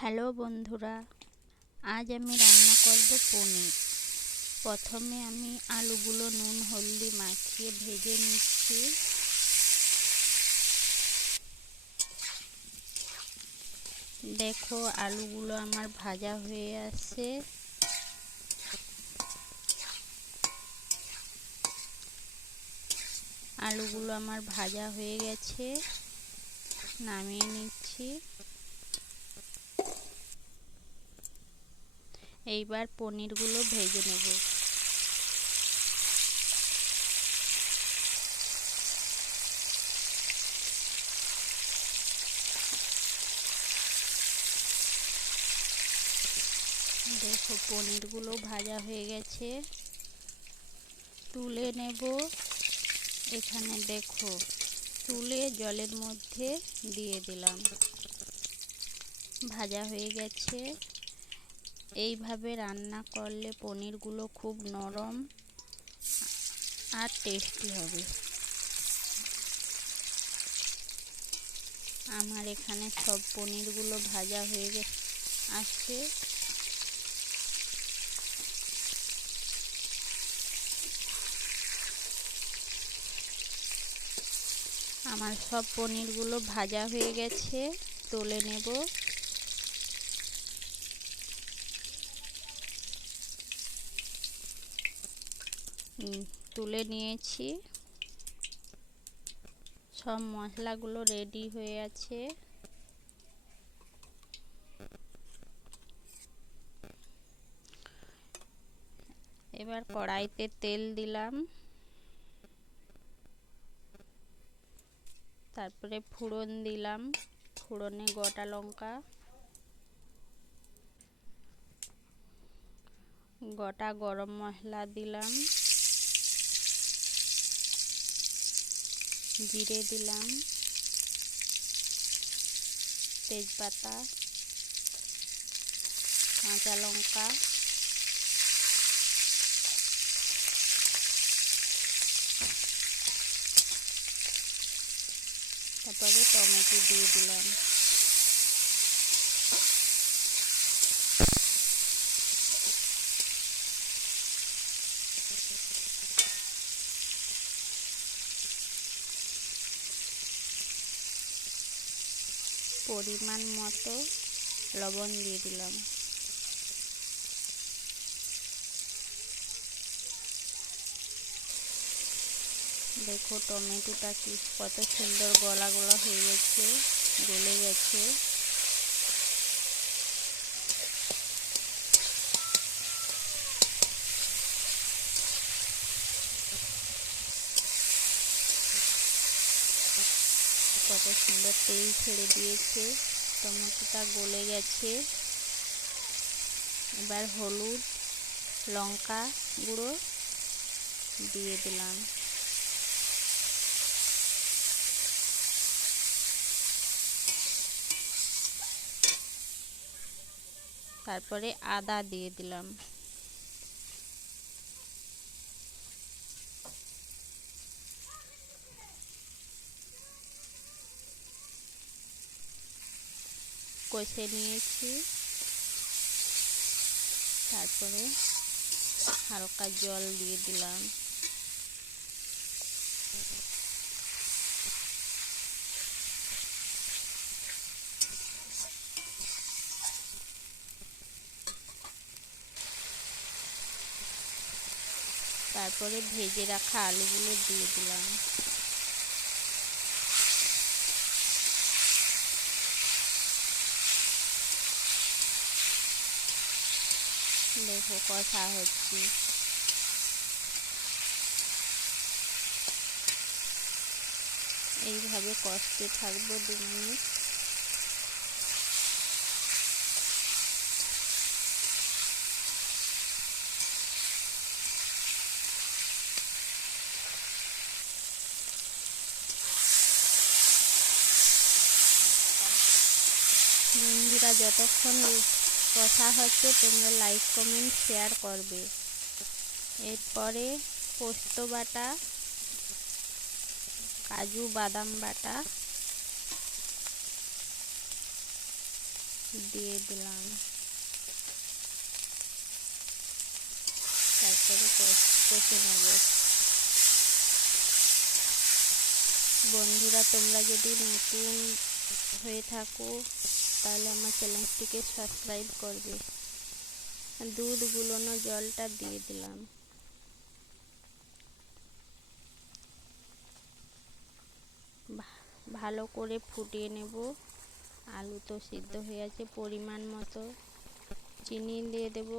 Hello বন্ধুরা, আজ আমি রান্না করব পনির। প্রথমে আমি আলুগুলো নুন হলদি মাখিয়ে ভেজে নিচ্ছি। দেখো আলুগুলো আমার ভাজা হয়ে আসছে। আলুগুলো আমার ভাজা হয়ে গেছে, নামিয়ে নিচ্ছি। এইবার পনিরগুলো ভেজে নেব। দেখো পনিরগুলো ভাজা হয়ে গেছে, তুলে নেব। এখানে দেখো তুলে জলের মধ্যে দিয়ে দিলাম। ভাজা হয়ে গেছে। এইভাবে রান্না করলে পনিরগুলো খুব নরম আর টেস্টি হবে। আমার এখানে সব পনিরগুলো ভাজা হয়ে আসছে। আমার সব পনিরগুলো ভাজা হয়ে গেছে, তুলে নেব। তুলে নিয়েছি। সব মশলাগুলো রেডি হয়ে আছে। এবার কড়াইতে তেল দিলাম, তারপরে ফোড়ন দিলাম। ফোড়নে গোটা লঙ্কা, গোটা গরম মশলা দিলাম, জিরে দিলাম, তেজপাতা, কাঁচা লঙ্কা, তারপরে টমেটো দিয়ে দিলাম। পরিমাণ মতো লবণ দিয়ে দিলাম। দেখো টমেটোটা কি কত সুন্দর গলা গলা হয়ে গেছে, গলে গেছে। কত সুন্দর তেল ছেড়ে দিয়েছে, টমেটোটা গলে গেছে। এবার হলুদ লঙ্কা গুঁড়ো দিয়ে দিলাম। তারপরে আদা দিয়ে দিলাম। কষে নিয়েছি। তারপরে হালকা জল দিয়ে দিলাম। তারপরে ভেজে রাখা আলুগুলো দিয়ে দিলাম। দেখো কষা হচ্ছে। এইভাবে কষতে থাকবো 2 মিনিট। বন্ধুরা, যতক্ষণ কষা হচ্ছে তোমরা লাইক কমেন্ট শেয়ার করবে। এরপরে পোস্ত বাটা, কাজু বাদাম বাটা, দিয়ে দিলাম। তারপরে কষে নেব। বন্ধুরা, তোমরা যদি নতুন হয়ে থাকো তাহলে আমার চ্যানেলটিকে সাবস্ক্রাইব করবে। দুধ গুলোনো জলটা দিয়ে দিলাম। ভালো করে ফুটিয়ে নেব। আলু তো সিদ্ধ হয়ে আছে। পরিমাণ মতো চিনি দিয়ে দেব।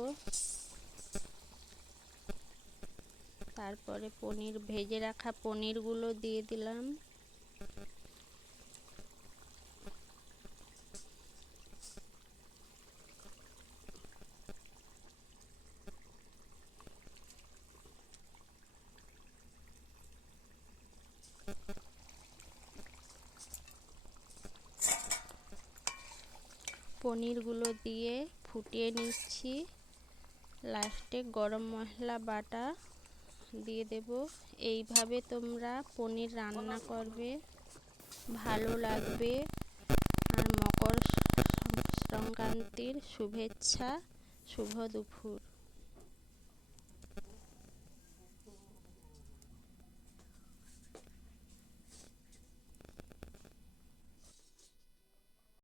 তারপরে ভেজে রাখা পনিরগুলো দিয়ে দিলাম। পনিরগুলো দিয়ে ফুটিয়ে নিচ্ছি। লাস্টে গরম মশলা বাটা দিয়ে দেব। এইভাবে তোমরা পনির রান্না করবে, ভালো লাগবে। আর মকর সংক্রান্তির শুভেচ্ছা, শুভ দুপুর।